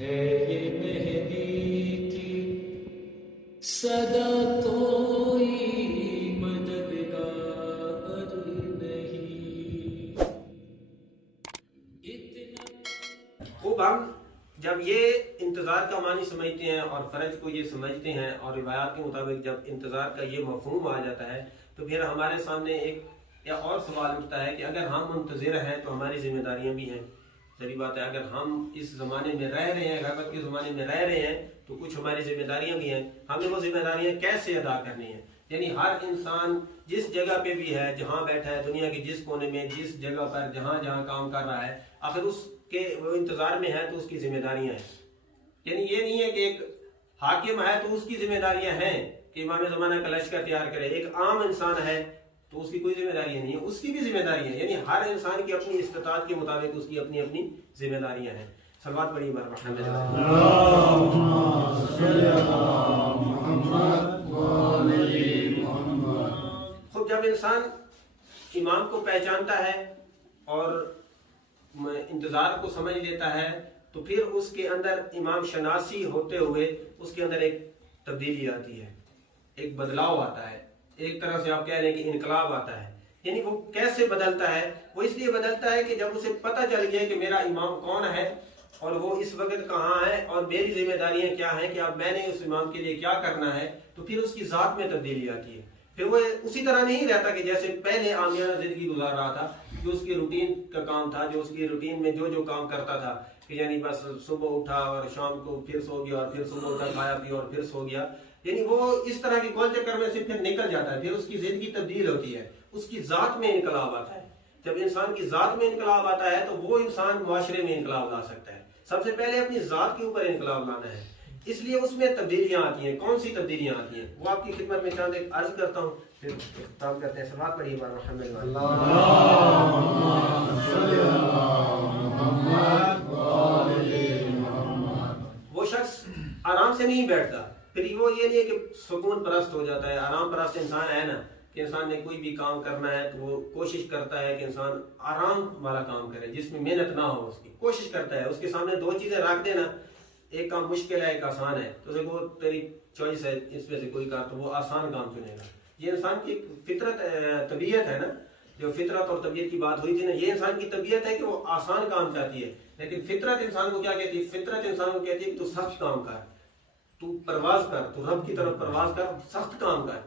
ہے یہ مہدی کی صدا کوئی مددگار نہیں اتنا۔ خوب ہم جب یہ انتظار کا معنی سمجھتے ہیں اور فرج کو یہ سمجھتے ہیں اور روایات کے مطابق جب انتظار کا یہ مفہوم آ جاتا ہے تو پھر ہمارے سامنے ایک یا اور سوال اٹھتا ہے کہ اگر ہم منتظر ہیں تو ہماری ذمہ داریاں بھی ہیں۔ ظاہری بات ہے اگر ہم اس زمانے میں رہ رہے ہیں، غربت کے زمانے میں رہ رہے ہیں تو کچھ ہماری ذمہ داریاں بھی ہیں۔ ہمیں وہ ذمہ داریاں کیسے ادا کرنی ہیں؟ یعنی ہر انسان جس جگہ پہ بھی ہے، جہاں بیٹھا ہے، دنیا کے جس کونے میں جس جگہ پر جہاں جہاں کام کر رہا ہے، آخر اس کے وہ انتظار میں ہے تو اس کی ذمہ داریاں ہیں۔ یعنی یہ نہیں ہے کہ ایک حاکم ہے تو اس کی ذمہ داریاں ہیں کہ امام زمانہ کا لشکر تیار کرے، ایک عام انسان ہے تو اس کی کوئی ذمہ داریاں نہیں ہے، اس کی بھی ذمہ داریاں ہیں۔ یعنی ہر انسان کی اپنی استطاعت کے مطابق اس کی اپنی اپنی ذمہ داریاں ہیں۔ صلوات پڑھیے محمد۔ خود جب انسان امام کو پہچانتا ہے اور انتظار کو سمجھ لیتا ہے تو پھر اس کے اندر امام شناسی ہوتے ہوئے اس کے اندر ایک تبدیلی آتی ہے، ایک بدلاؤ آتا ہے، ایک طرح سے آپ کہہ رہے ہیں کہ انقلاب آتا ہے۔ یعنی وہ کیسے بدلتا ہے؟ وہ اس لیے بدلتا ہے کہ جب اسے پتہ چل گیا کہ میرا امام کون ہے اور وہ اس وقت کہاں ہے اور میری ذمہ داریاں کیا ہیں کہ اب میں نے اس امام کے لیے کیا کرنا ہے، تو پھر اس کی ذات میں تبدیلی آتی ہے۔ پھر وہ اسی طرح نہیں رہتا کہ جیسے پہلے عامیانہ زندگی گزار رہا تھا، جو اس کی روٹین کا کام تھا، جو اس کی روٹین میں جو کام کرتا تھا کہ یعنی بس صبح اٹھا اور شام کو پھر سو گیا اور پھر صبح اٹھا کھایا پیا اور پھر سو گیا۔ یعنی وہ اس طرح کی گول چکر میں سے پھر نکل جاتا ہے، پھر اس کی زندگی تبدیل ہوتی ہے، اس کی ذات میں انقلاب آتا ہے۔ جب انسان کی ذات میں انقلاب آتا ہے تو وہ انسان معاشرے میں انقلاب لا سکتا ہے۔ سب سے پہلے اپنی ذات کے اوپر انقلاب لانا ہے، اس لیے اس میں تبدیلیاں آتی ہیں۔ کون سی تبدیلیاں آتی ہیں وہ آپ کی خدمت میں چاند ایک عرض کرتا ہوں، پھر خطاب کرتے ہیں۔ صلوات پڑھیے محمد۔ وہ شخص آرام سے نہیں بیٹھتا، پھر وہ یہ نہیں ہے کہ سکون پرست ہو جاتا ہے۔ آرام پرست انسان ہے نا کہ انسان نے کوئی بھی کام کرنا ہے تو وہ کوشش کرتا ہے کہ انسان آرام والا کام کرے جس میں محنت نہ ہو، اس کی کوشش کرتا ہے۔ اس کے سامنے دو چیزیں رکھ دینا، ایک کام مشکل ہے ایک آسان ہے، تو وہ تیری چوائس ہے، اس میں سے کوئی کام تو وہ آسان کام چنے گا۔ یہ انسان کی فطرت طبیعت ہے نا، جو فطرت اور طبیعت کی بات ہوئی تھی نا، یہ انسان کی طبیعت ہے کہ وہ آسان کام چاہتی ہے، لیکن فطرت انسان کو کیا کہتی ہے؟ فطرت انسان کو کہتی ہے کہ تو سخت کام کر، تو پرواز کر، تو رب کی طرف پرواز کر، سخت کام کر۔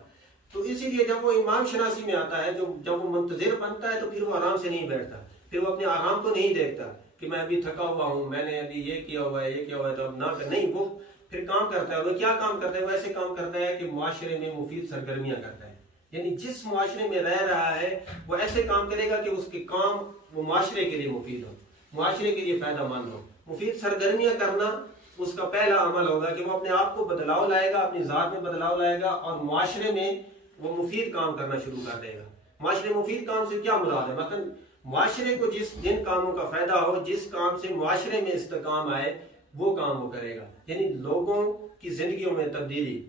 تو اسی لیے جب وہ امام شناسی میں آتا ہے، جب وہ منتظر بنتا ہے تو پھر وہ آرام سے نہیں بیٹھتا، پھر وہ اپنے آرام کو نہیں دیکھتا کہ میں ابھی تھکا ہوا ہوں، میں نے ابھی یہ کیا ہوا ہے یہ کیا ہوا ہے تو اب نہ کر، نہیں، وہ پھر کام کرتا ہے۔ وہ کیا کام کرتا ہے؟ وہ ایسے کام کرتا ہے کہ معاشرے میں مفید سرگرمیاں کرتا ہے۔ یعنی جس معاشرے میں رہ رہا ہے وہ ایسے کام کرے گا کہ اس کے کام وہ معاشرے کے لیے مفید ہو، معاشرے کے لیے فائدہ مند ہو۔ مفید سرگرمیاں کرنا اس کا پہلا عمل ہوگا کہ وہ اپنے آپ کو بدلاؤ لائے گا، اپنی ذات میں بدلاؤ لائے گا اور معاشرے میں وہ مفید کام کرنا شروع کر دے گا۔ معاشرے مفید کام سے کیا مراد ہے؟ مثلا معاشرے کو جن کاموں کا فائدہ ہو، جس کام سے معاشرے میں استحکام آئے، وہ کام وہ کرے گا۔ یعنی لوگوں کی زندگیوں میں تبدیلی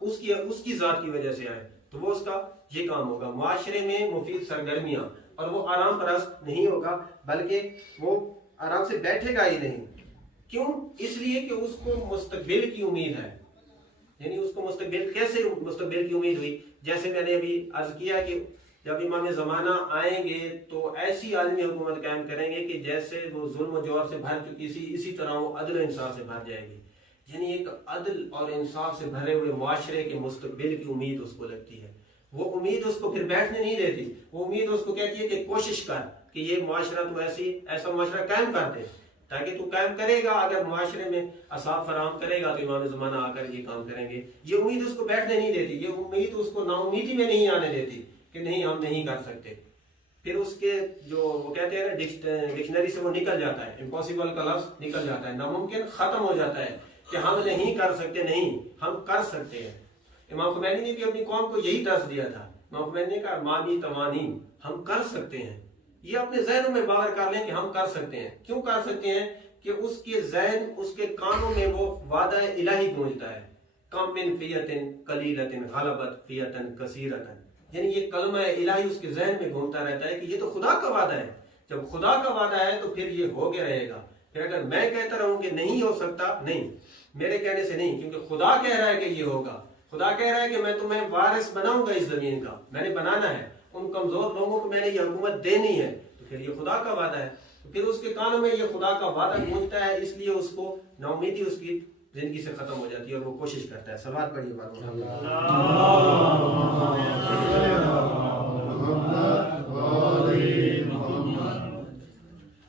اس کی ذات کی وجہ سے آئے تو وہ اس کا یہ کام ہوگا، معاشرے میں مفید سرگرمیاں۔ اور وہ آرام پرست نہیں ہوگا بلکہ وہ آرام سے بیٹھے گا ہی نہیں۔ کیوں؟ اس لیے کہ اس کو مستقبل کی امید ہے۔ یعنی اس کو کیسے مستقبل کی امید ہوئی؟ جیسے میں نے ابھی عرض کیا کہ جب امام زمانہ آئیں گے تو ایسی عالمی حکومت قائم کریں گے کہ جیسے وہ ظلم و جور سے بھر چکی تھی، اسی طرح وہ عدل و انصاف سے بھر جائے گی۔ یعنی ایک عدل اور انصاف سے بھرے ہوئے معاشرے کے مستقبل کی امید اس کو لگتی ہے۔ وہ امید اس کو پھر بیٹھنے نہیں دیتی، وہ امید اس کو کہتی ہے کہ کوشش کر کہ یہ معاشرہ تو ایسا معاشرہ قائم کر دے، تاکہ تو قائم کرے گا، اگر معاشرے میں انصاف فراہم کرے گا تو امام زمانہ آ کر یہ کام کریں گے۔ یہ امید اس کو بیٹھنے نہیں دیتی، یہ امید اس کو نا امیدی میں نہیں آنے دیتی کہ نہیں ہم نہیں کر سکتے۔ پھر اس کے جو وہ کہتے ہیں نا ڈکشنری سے وہ نکل جاتا ہے، امپاسبل کا لفظ نکل جاتا ہے، ناممکن ختم ہو جاتا ہے کہ ہم نہیں کر سکتے، نہیں ہم کر سکتے ہیں۔ امام خمینی نے بھی اپنی قوم کو یہی درس دیا تھا۔ امام خمینی نے کہا مانی توانین، ہم کر سکتے ہیں۔ یہ اپنے ذہنوں میں باور کر لیں کہ ہم کر سکتے ہیں۔ کیوں کر سکتے ہیں؟ کہ اس کے ذہن، اس کے کانوں میں وہ وعدہ الہی گونجتا ہے، کم من فیۃ قلیلۃ غلبت فیۃ کثیرۃ۔ یعنی یہ کلمہ الہی اس کے ذہن میں گھومتا رہتا ہے کہ یہ تو خدا کا وعدہ ہے۔ جب خدا کا وعدہ ہے تو پھر یہ ہو کے رہے گا۔ پھر اگر میں کہتا رہوں کہ نہیں ہو سکتا، نہیں، میرے کہنے سے نہیں، کیونکہ خدا کہہ رہا ہے کہ یہ ہوگا، خدا کہہ رہا ہے کہ میں تمہیں وارث بناؤں گا اس زمین کا، میں نے بنانا ہے، ان کمزور لوگوں کو میں نے یہ حکومت دینی ہے، تو پھر یہ خدا کا وعدہ ہے، تو پھر اس کے کانوں میں یہ خدا کا وعدہ پہنچتا ہے، اس لیے اس کو نا امیدی اس کی زندگی سے ختم ہو جاتی ہے اور وہ کوشش کرتا ہے. سوال پڑھیے بات.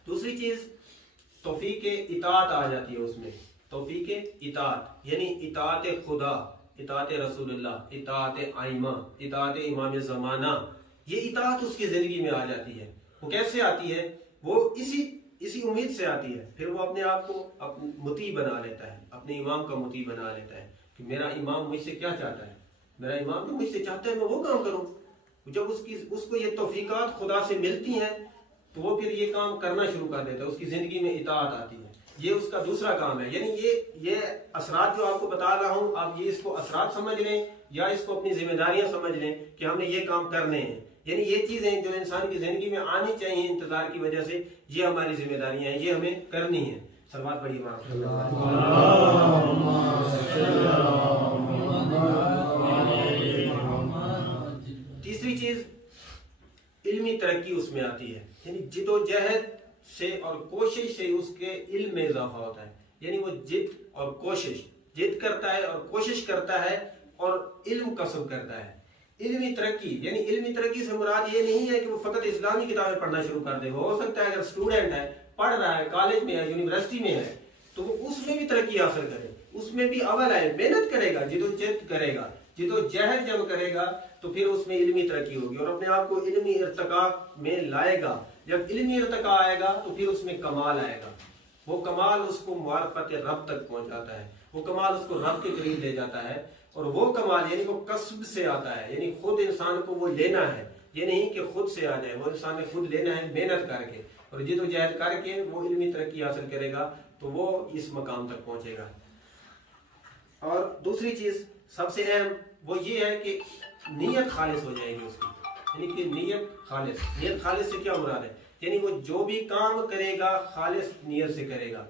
دوسری چیز توفیق اطاعت آ جاتی ہے اس میں. توفیق اطاعت یعنی اطاعت خدا، اطاعت رسول اللہ، اطاعت ائمہ، اطاعت امام زمانہ. یہ اطاعت اس کی زندگی میں آ جاتی ہے. وہ کیسے آتی ہے؟ وہ اسی امید سے آتی ہے. پھر وہ اپنے آپ کو مطیع بنا لیتا ہے، اپنے امام کا مطیع بنا لیتا ہے کہ میرا امام مجھ سے کیا چاہتا ہے، میرا امام تو مجھ سے چاہتا ہے میں وہ کام کروں. جب اس کو یہ توفیقات خدا سے ملتی ہیں تو وہ پھر یہ کام کرنا شروع کر دیتا ہے، اس کی زندگی میں اطاعت آتی ہے. یہ اس کا دوسرا کام ہے. یعنی یہ اثرات جو آپ کو بتا رہا ہوں، آپ یہ اس کو اثرات سمجھ لیں یا اس کو اپنی ذمہ داریاں سمجھ لیں کہ ہم نے یہ کام کرنے ہیں. یعنی یہ چیزیں جو انسان کی زندگی میں آنی چاہیے انتظار کی وجہ سے، یہ ہماری ذمہ داریاں ہیں، یہ ہمیں کرنی ہیں. سلوات پڑھیے. تیسری چیز علمی ترقی اس میں آتی ہے. یعنی جد و جہد سے اور کوشش سے اس کے علم میں اضافہ ہوتا ہے. یعنی وہ جد اور کوشش، جد کرتا ہے اور کوشش کرتا ہے اور علم کسب کرتا ہے. علمی ترقی یعنی علمی ترقی سے مراد یہ نہیں ہے کہ وہ فقط اسلامی کتابیں پڑھنا شروع کر دے. وہ ہو سکتا ہے اگر اسٹوڈنٹ ہے، پڑھ رہا ہے، کالج میں ہے، یونیورسٹی میں ہے، تو وہ اس میں بھی ترقی حاصل کرے، اس میں بھی اول آئے، محنت کرے گا، جد و جہد کرے گا. جد و جہد جب کرے گا تو پھر اس میں علمی ترقی ہوگی اور اپنے آپ کو علمی ارتقاء میں لائے گا. جب علمی ارتقاء آئے گا تو پھر اس میں کمال آئے گا. وہ کمال اس کو معرفت رب تک پہنچاتا ہے، وہ کمال اس کو رب کے قریب لے جاتا ہے. اور وہ کمال یعنی وہ کسب سے آتا ہے، یعنی خود انسان کو وہ لینا ہے. یہ نہیں کہ خود سے آ جائے، وہ انسان نے خود لینا ہے محنت کر کے اور جد و جہد کر کے وہ علمی ترقی حاصل کرے گا تو وہ اس مقام تک پہنچے گا. اور دوسری چیز سب سے اہم وہ یہ ہے کہ نیت خالص ہو جائے گی اس کی. یعنی کہ نیت خالص سے کیا مراد ہے؟ یعنی وہ جو بھی کام کرے گا خالص نیت سے کرے گا.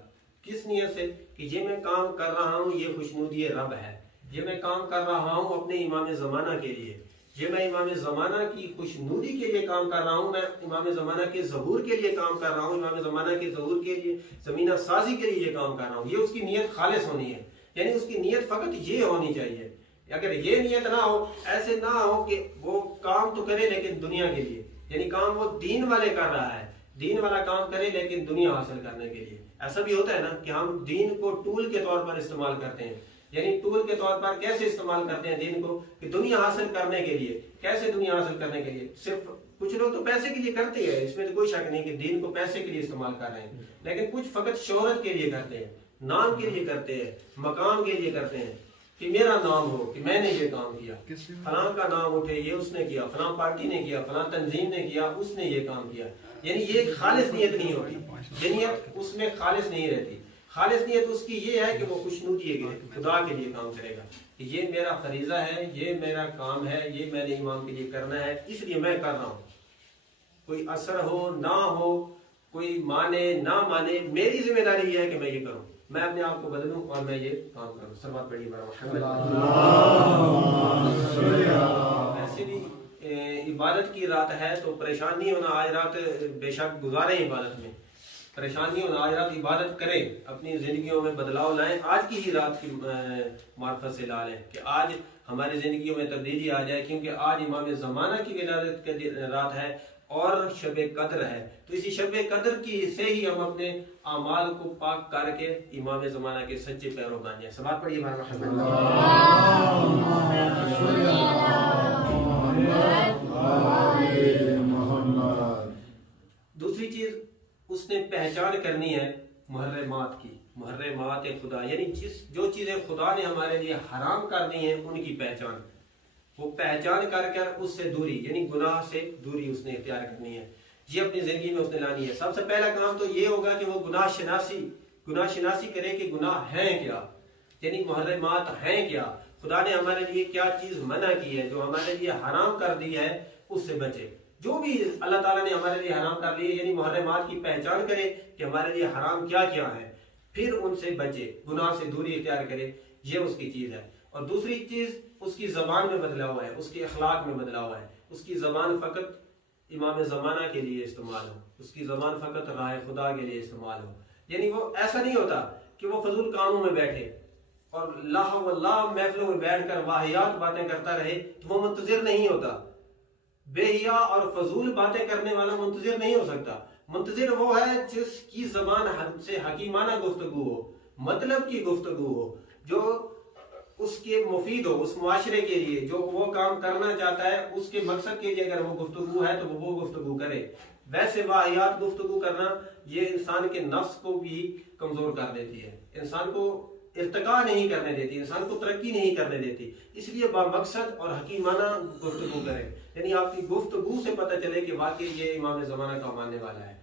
کس نیت سے؟ کہ یہ میں کام کر رہا ہوں یہ خوشنودی رب ہے، یہ میں کام کر رہا ہوں اپنے امام زمانہ کے لیے، یہ میں امام زمانہ کی خوشنودی کے لیے کام کر رہا ہوں، میں امام زمانہ کے ظہور کے لیے کام کر رہا ہوں، امام زمانہ کے ظہور کے لیے، زمینہ سازی کے لیے یہ کام کر رہا ہوں. یہ اس کی نیت خالص ہونی ہے. یعنی اس کی نیت فقط یہ ہونی چاہیے. اگر یہ نیت نہ ہو، ایسے نہ ہو کہ وہ کام تو کرے لیکن دنیا کے لیے، یعنی کام وہ دین والے کر رہا ہے، دین والا کام کرے لیکن دنیا حاصل کرنے کے لیے. ایسا بھی ہوتا ہے نا کہ ہم دین کو ٹول کے طور پر استعمال کرتے ہیں. یعنی ٹول کے طور پر کیسے استعمال کرتے ہیں دین کو؟ کہ دنیا حاصل کرنے کے لیے. کیسے دنیا حاصل کرنے کے لیے؟ صرف کچھ لوگ تو پیسے کے لیے کرتے ہیں، اس میں تو کوئی شک نہیں کہ دین کو پیسے کے لیے استعمال کر رہے ہیں، لیکن کچھ فقط شہرت کے لیے کرتے ہیں، نام کے لیے کرتے ہیں، مقام کے لیے کرتے ہیں کہ میرا نام ہو، کہ میں نے یہ کام کیا، فلاں کا نام اٹھے، یہ اس نے کیا، فلاں پارٹی نے کیا، فلاں تنظیم نے کیا، اس نے یہ کام کیا. یعنی یہ خالص نیت نہیں ہوتی، یہ نیت اس میں خالص نہیں رہتی. خالص نیت اس کی یہ ہے کہ وہ خوشنودی خدا کے لیے کام کرے گا کہ یہ میرا فریضہ ہے، یہ میرا کام ہے، یہ میں نے امام کے لیے کرنا ہے، اس لیے میں کر رہا ہوں. کوئی اثر ہو نہ ہو، کوئی مانے نہ مانے، میری ذمہ داری یہ ہے کہ میں یہ کروں، میں اپنے آپ کو بدلوں اور میں یہ کام کروں. سلوات پڑھیے. ایسے بھی عبادت کی رات ہے تو پریشان نہیں ہونا. آج رات بے شک گزاریں عبادت میں، پریشان نہیں ہونا. آج رات عبادت کریں، اپنی زندگیوں میں بدلاؤ لائیں. آج کی ہی رات کی معرفت سے لا لیں کہ آج ہماری زندگیوں میں تبدیلی آ جائے، کیونکہ آج امام زمانہ کی ولادت کی رات ہے اور شب قدر ہے. تو اسی شب قدر کی سے ہی ہم اپنے اعمال کو پاک کر کے امام زمانہ کے سچے پیرو بن جائیں. سبات پڑھیے. دوسری چیز اس نے پہچان کرنی ہے محرمات کی، محرمات خدا، یعنی جو چیزیں خدا نے ہمارے لیے حرام کر دی ہیں ان کی پہچان. وہ پہچان کر اس سے دوری، یعنی گناہ سے دوری اس نے اختیار کرنی ہے. یہ اپنی زندگی میں اس نے لانی ہے. سب سے پہلا کام تو یہ ہوگا کہ وہ گناہ شناسی کرے کہ گناہ ہیں کیا، یعنی محرمات ہیں کیا، خدا نے ہمارے لیے کیا چیز منع کی ہے، جو ہمارے لیے حرام کر دی ہے، اس سے بچے. جو بھی اللہ تعالیٰ نے ہمارے لیے حرام کر لیے، یعنی محرمات کی پہچان کرے کہ ہمارے لیے حرام کیا کیا ہے، پھر ان سے بچے، گناہ سے دوری اختیار کرے، یہ اس کی چیز ہے۔ اور دوسری چیز اس کی زبان میں بدلاؤ ہے، اس کے اخلاق میں بدلاؤ ہے۔ اس کی زبان فقط امام زمانہ کے لیے استعمال ہو، اس کی زبان فقط راہ خدا کے لیے استعمال ہو، یعنی وہ ایسا نہیں ہوتا کہ وہ فضول کاموں میں بیٹھے اور لاہ و لاہ محفلوں میں بیٹھ کر واہیات باتیں کرتا رہے، تو وہ منتظر نہیں ہوتا۔ بے حیا اور فضول باتیں کرنے والا منتظر نہیں ہو سکتا۔ منتظر وہ ہے جس کی زبان سے حکیمانہ گفتگو ہو، مطلب کی گفتگو ہو، جو اس کے مفید ہو، اس معاشرے کے لیے جو وہ کام کرنا چاہتا ہے اس کے مقصد کے لیے اگر وہ گفتگو ہے تو وہ گفتگو کرے۔ ویسے واہیات گفتگو کرنا یہ انسان کے نفس کو بھی کمزور کر دیتی ہے، انسان کو ارتقاء نہیں کرنے دیتی، انسان کو ترقی نہیں کرنے دیتی۔ اس لیے با مقصد اور حکیمانہ گفتگو کریں، یعنی آپ کی گفتگو سے پتہ چلے کہ واقعی یہ امام زمانہ کا ماننے والا ہے۔